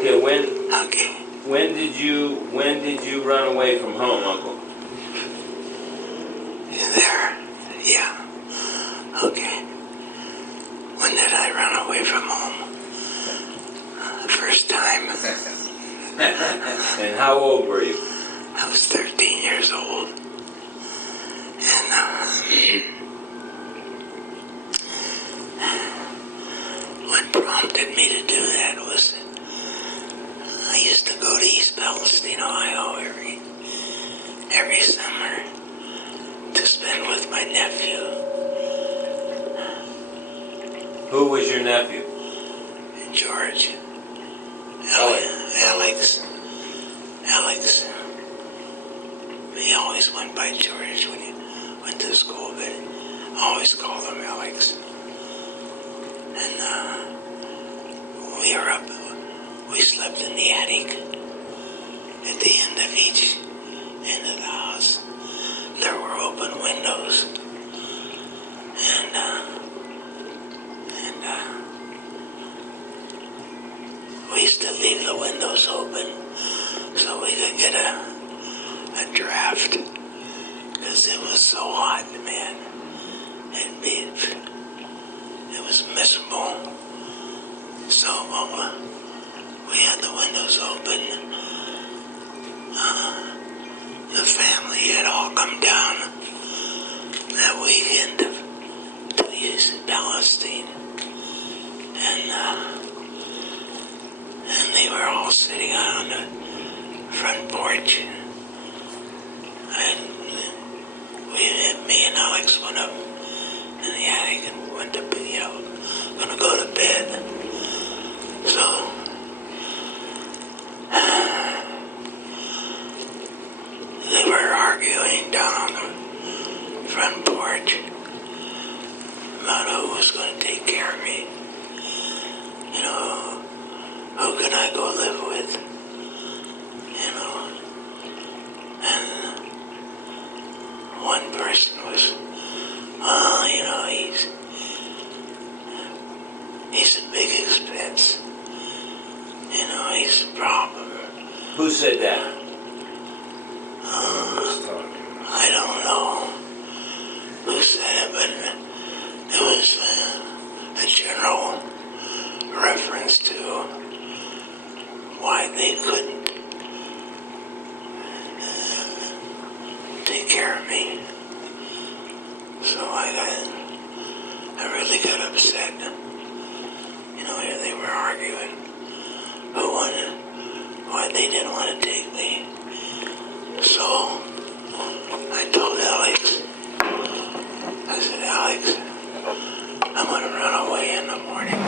Okay, Okay. when did you run away from home, Uncle? There. Yeah. Okay. When did I run away from home? The first time. And how old were you? I was 13 years old. And what prompted me to do that was I used to go to East Palestine, Ohio every summer to spend with my nephew. Who was your nephew? George. Alex. He always went by George when he went to school, but I always called him Alex. And we slept in the attic. At the end of each end of the house, there were open windows. And we used to leave the windows open so we could get a draft, because it was so hot, man. It was miserable. So we had the windows open. The family had all come down that weekend to East Palestine, and they were all sitting out on the front porch. And me and Alex went up in the attic and went to bed. Gonna go to bed. So they were arguing down on the front porch about who was going to take care of me. You know, who could I go live with? You know, and one person was, well, you know, he's a big expense. You know, he's a problem. Who said that? I don't know who said it, but it was a general reference to why they couldn't take care of me. So I really got upset. You know, here they were arguing why they didn't want to take me. So I told Alex, I said, Alex, I'm going to run away in the morning.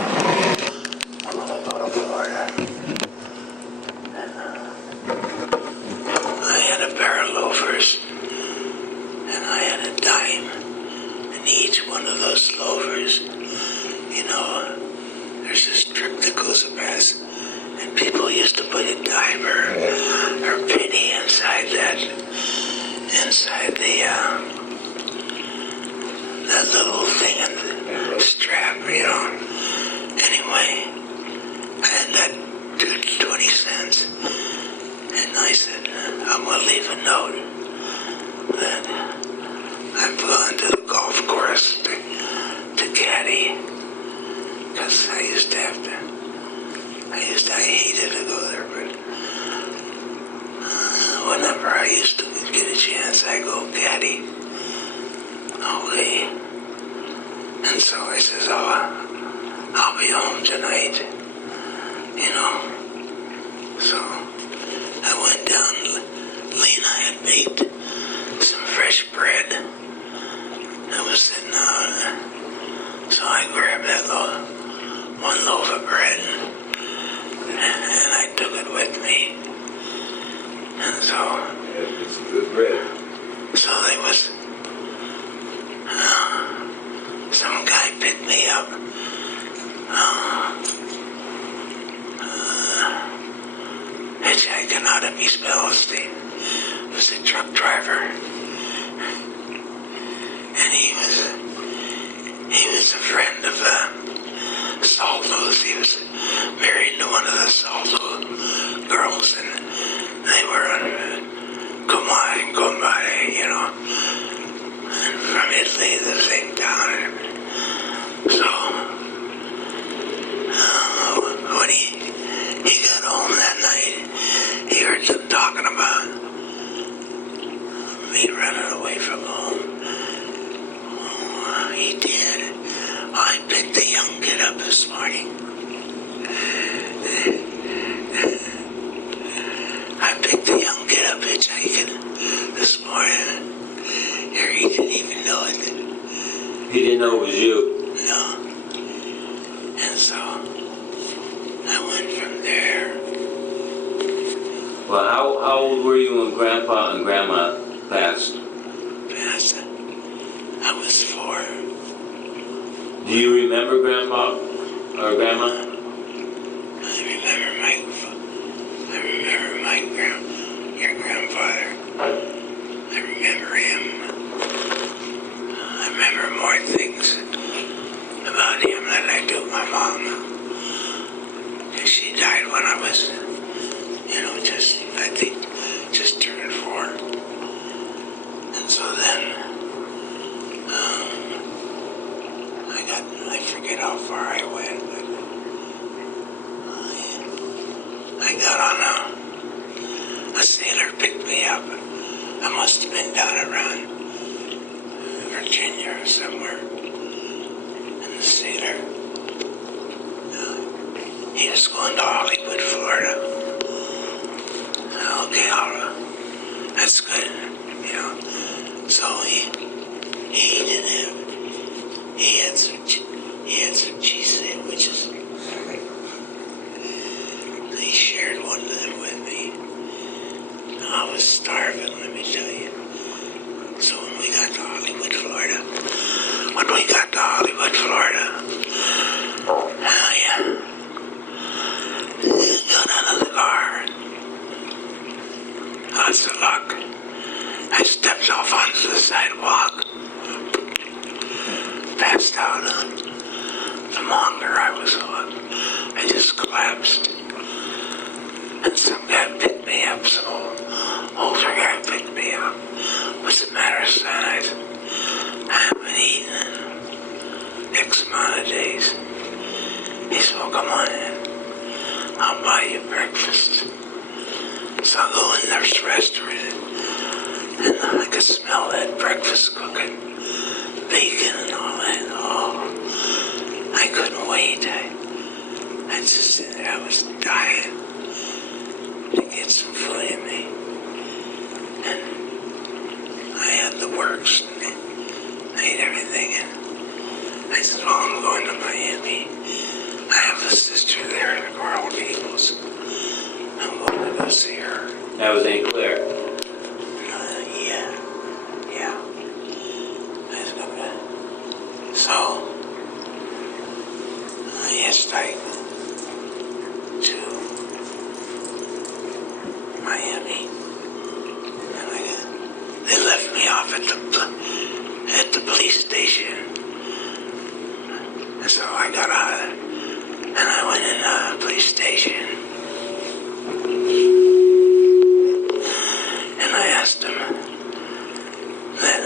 I'm going to go to Florida. And I had a pair of loafers, and I had a dime in each one of those loafers. You know, there's a strip that goes across, and people used to put a dime or penny inside that little thing in the strap, you know. Anyway, I had that 20 cents, and I said, I'm going to leave a note that I'm going to the golf course to caddy, because I hated to go there, but whenever I used to get a chance, I go caddy. Okay. And so I says, I'll be home tonight, you know. So I went down. Lena had baked some fresh bread that was sitting out. So I grabbed that one loaf of bread, and I took it with me. And so It's good bread. So there was some guy picked me up. Hitchhiking out of East Palestine. Was a truck driver, and he was a friend of Salto's. He was married to one of the Salto how old were you when Grandpa and Grandma passed? Passed. I was 4. Do you remember Grandpa or Grandma? Your grandfather. I remember him. I remember more things about him than I do my mom. 'Cause she died when I was, just turned 4. And so then, I forget how far I went, but I got on a sailor picked me up. I must have been down around Virginia or somewhere. And the sailor, he was going to Hollywood, Florida. Okay, all right. That's good, So he had some cheese sandwiches. He shared one of them with me. I was starving, let me tell you. So when we got to Hollywood, Florida, hell yeah, got out of the car. Lots of luck. I stepped off onto the sidewalk, passed out. The longer I was on, I just collapsed. And some guy picked me up, some older guy picked me up. What's the matter, son? I haven't eaten in X amount of days. He said, well, come on in. I'll buy you breakfast. So I go in this restaurant, and I could smell that breakfast cooking, bacon and all that. Oh, I couldn't wait. I just sat there, I was dying to get some food in me. And I had the works, and I ate everything, and I said, well, I'm going to Miami. I have a sister there in the Coral Gables. I'm going to go see her. That was Aunt Claire. Yeah. I was gonna. So, I hitchhiked to Miami, and they left me off at the police station. And so I got out, and I went in the police station. And I asked him that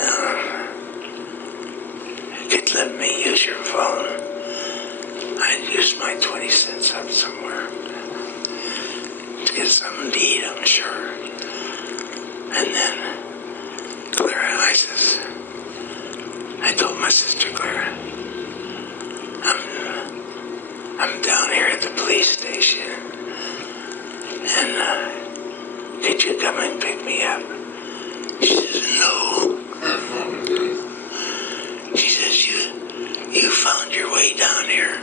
could let me use your phone. I'd used my 20 cents up somewhere to get something to eat, I'm sure. And then Clara, I told my sister Clara, I'm down here at the police station, and could you come and pick me up? She says, no. She says, you found your way down here.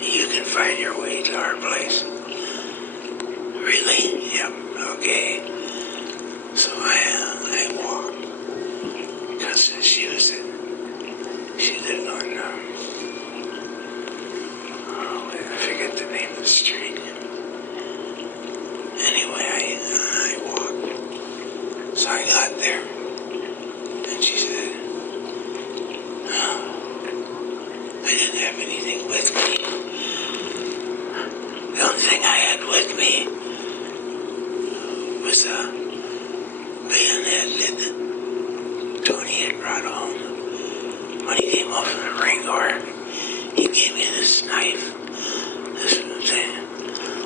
You can find your way to our place. Really? Yep, okay. So I walked, because she lived on, I forget the name of the street. Anyway, I walked. So I got there, and she said, oh, I didn't have anything with me. The only thing I had with me was a bayonet that Tony had brought home. When he came off from the ring, he gave me this knife. This thing.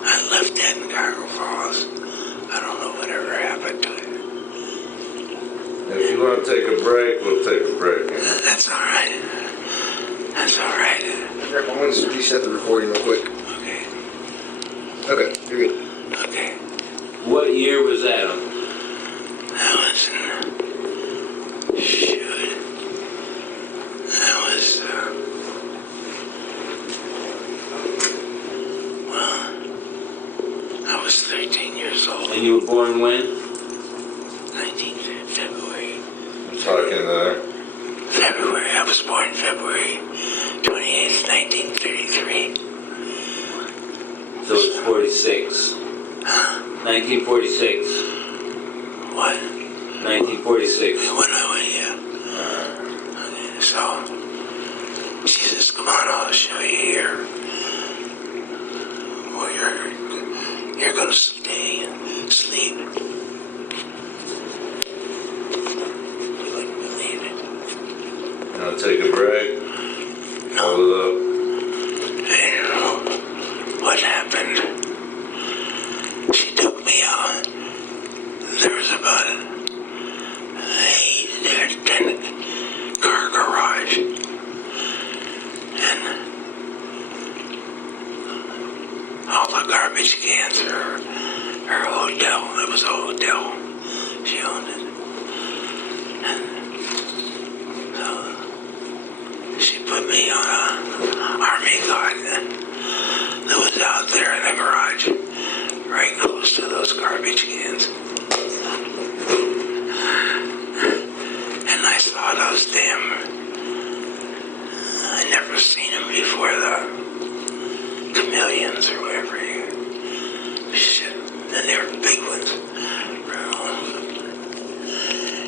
I left that in Cargo Falls. I don't know whatever happened to it. If you want to take a break, we'll take a break. That's all right. That's all right. I'm going to reset the recording real quick. Okay. Okay, you're good. Okay. What year was that? That was I was 13 years old. And you were born when? talking there? February. I was born February 28th, 1933. So it's 46. 1946. What? 1946. When I went, yeah. Okay, so she says, "Come on, I'll show you here. Where you're gonna stay and sleep." You wouldn't believe it. You want to take a break? Hold it up. And what happened? She took me out. There was about 8 or 10 car garage. And all the garbage cans are her hotel. It was a hotel. She owned it. And so she put me on a army guard that was out there in the garage, right close to those garbage cans. And I saw those damn, I'd never seen them before, the chameleons or whatever. Shit. And they were big ones.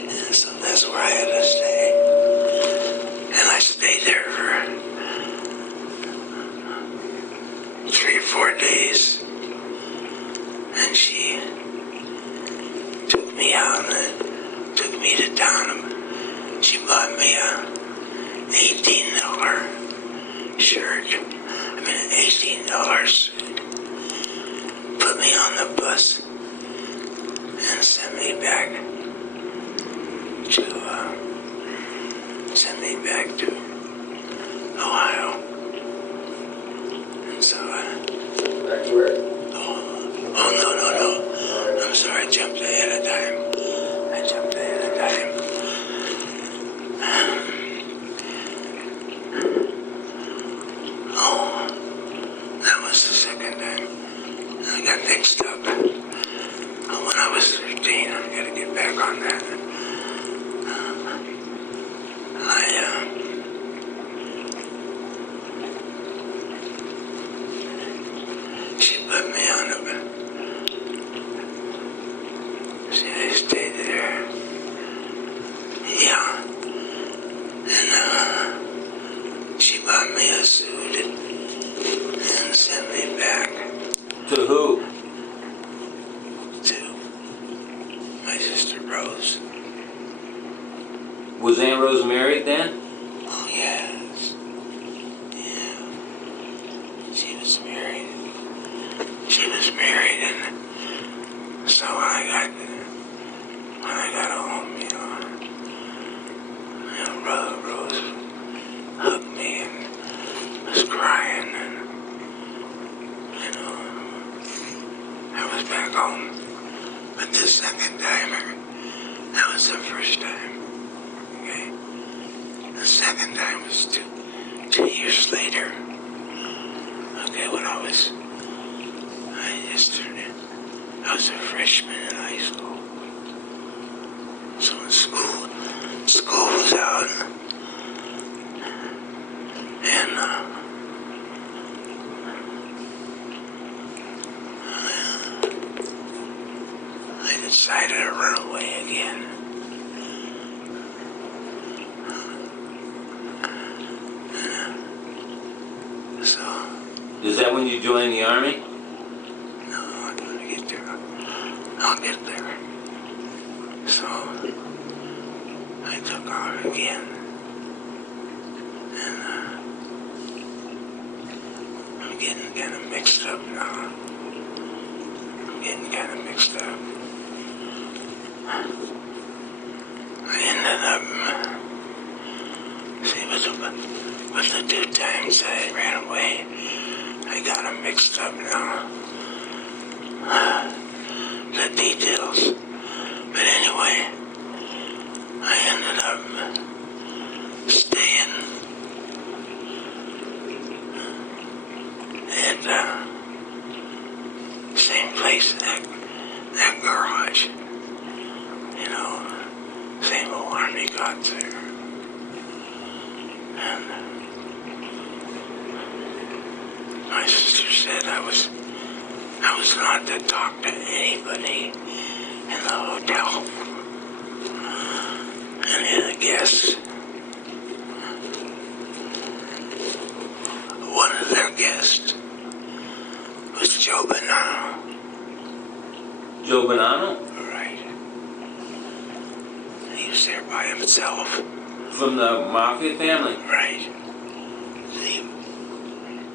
And so that's where I had to stay. And I stayed there for 3 or 4 days. And she took me out and took me to town. She bought me a $18 shirt. I mean, an $18 suit. Put me on the bus and sent me back to Ohio. And so Back to where? oh no. I'm sorry, I jumped ahead of time. Oh, that was the second time. I got mixed up. When I was 13, I gotta get back on that. She put me on the bed. See, I stayed there. Yeah. And she bought me a suit and sent me back To who? to my sister Rose. Was Aunt Rose married then? Oh, yes. Yeah. She was married. And so when I got home, Rose hugged me and was crying, and I was back home. But the second time, that was the first time. Okay. The second time was two years later. Okay, when I was a freshman in high school. So when school was out, and I decided to run away again. So, Is that when you joined the army? no, I'm gonna get there. I'll get there. So, I took off again. And I'm getting kind of mixed up now. I ended up, see, with the 2 times I ran away, I got them mixed up now. The details. But anyway, I ended up staying at the same place, that garage. Same old army got not to talk to anybody in the hotel. Any of the guests. One of their guests was Joe Bonanno. Joe Bonanno? Right. He was there by himself. From the Mafia family? Right. The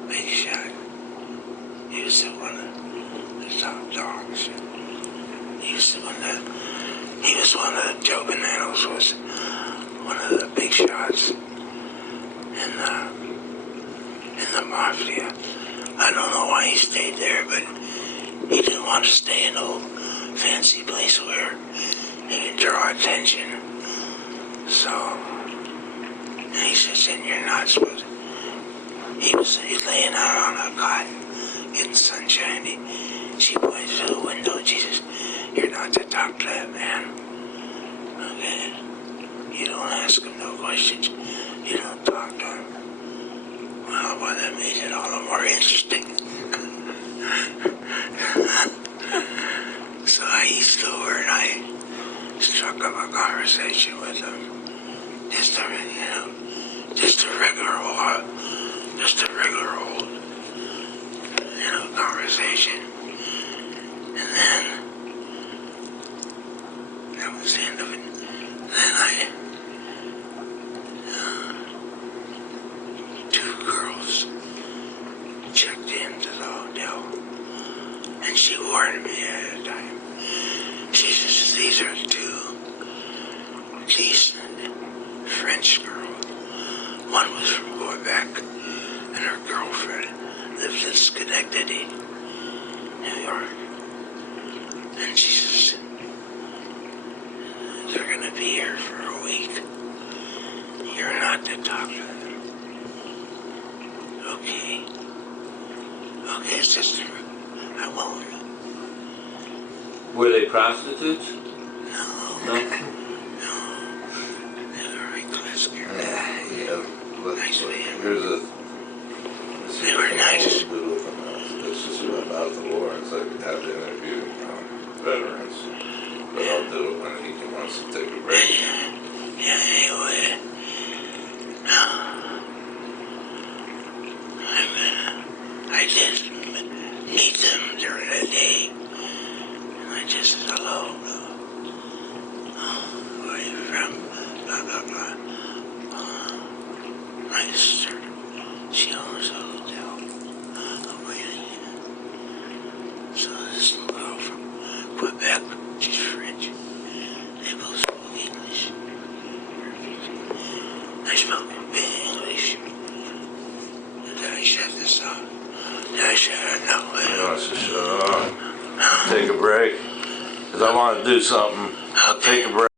big shot. He was one of the top dogs. He was one of the Joe Bonannos was one of the big shots in the Mafia. I don't know why he stayed there, but he didn't want to stay in a fancy place where he could draw attention. So he says, and you're not supposed to. He's laying out on a cot in sunshine. She points to the window. She says, you're not to talk to that man. Okay? You don't ask him no questions. You don't talk to him. Well, that made it all the more interesting. So I eased over and I struck up a conversation with him. Just a regular old, conversation. And then, that was the end of it. Then two girls checked into the hotel, and she warned me ahead of time. She says, these are two decent French girls. One was from Quebec, and her girlfriend lived in Schenectady, New York. And she says, they're going to be here for a week. You're not to talk to them. Okay. Okay, sister. I won't. Were they prostitutes? No. No? They were very class girls. Yeah, Nice man. here's a... They were nice. This is about the war. It's like we have to interview veterans. But I'll do it when he wants to take a break. Yeah, anyway. I did meet them during the day. And I just said, hello. Where are you from? Blah, blah, blah. My sister, she owns a hotel. Oh, really? So this little girl from Quebec, she's French. They both spoke English. Perfect. I spoke English. Did I shut this off? Did I shut it? No. He wants to shut off. Take a break. Because I want to do something. Okay. Take a break.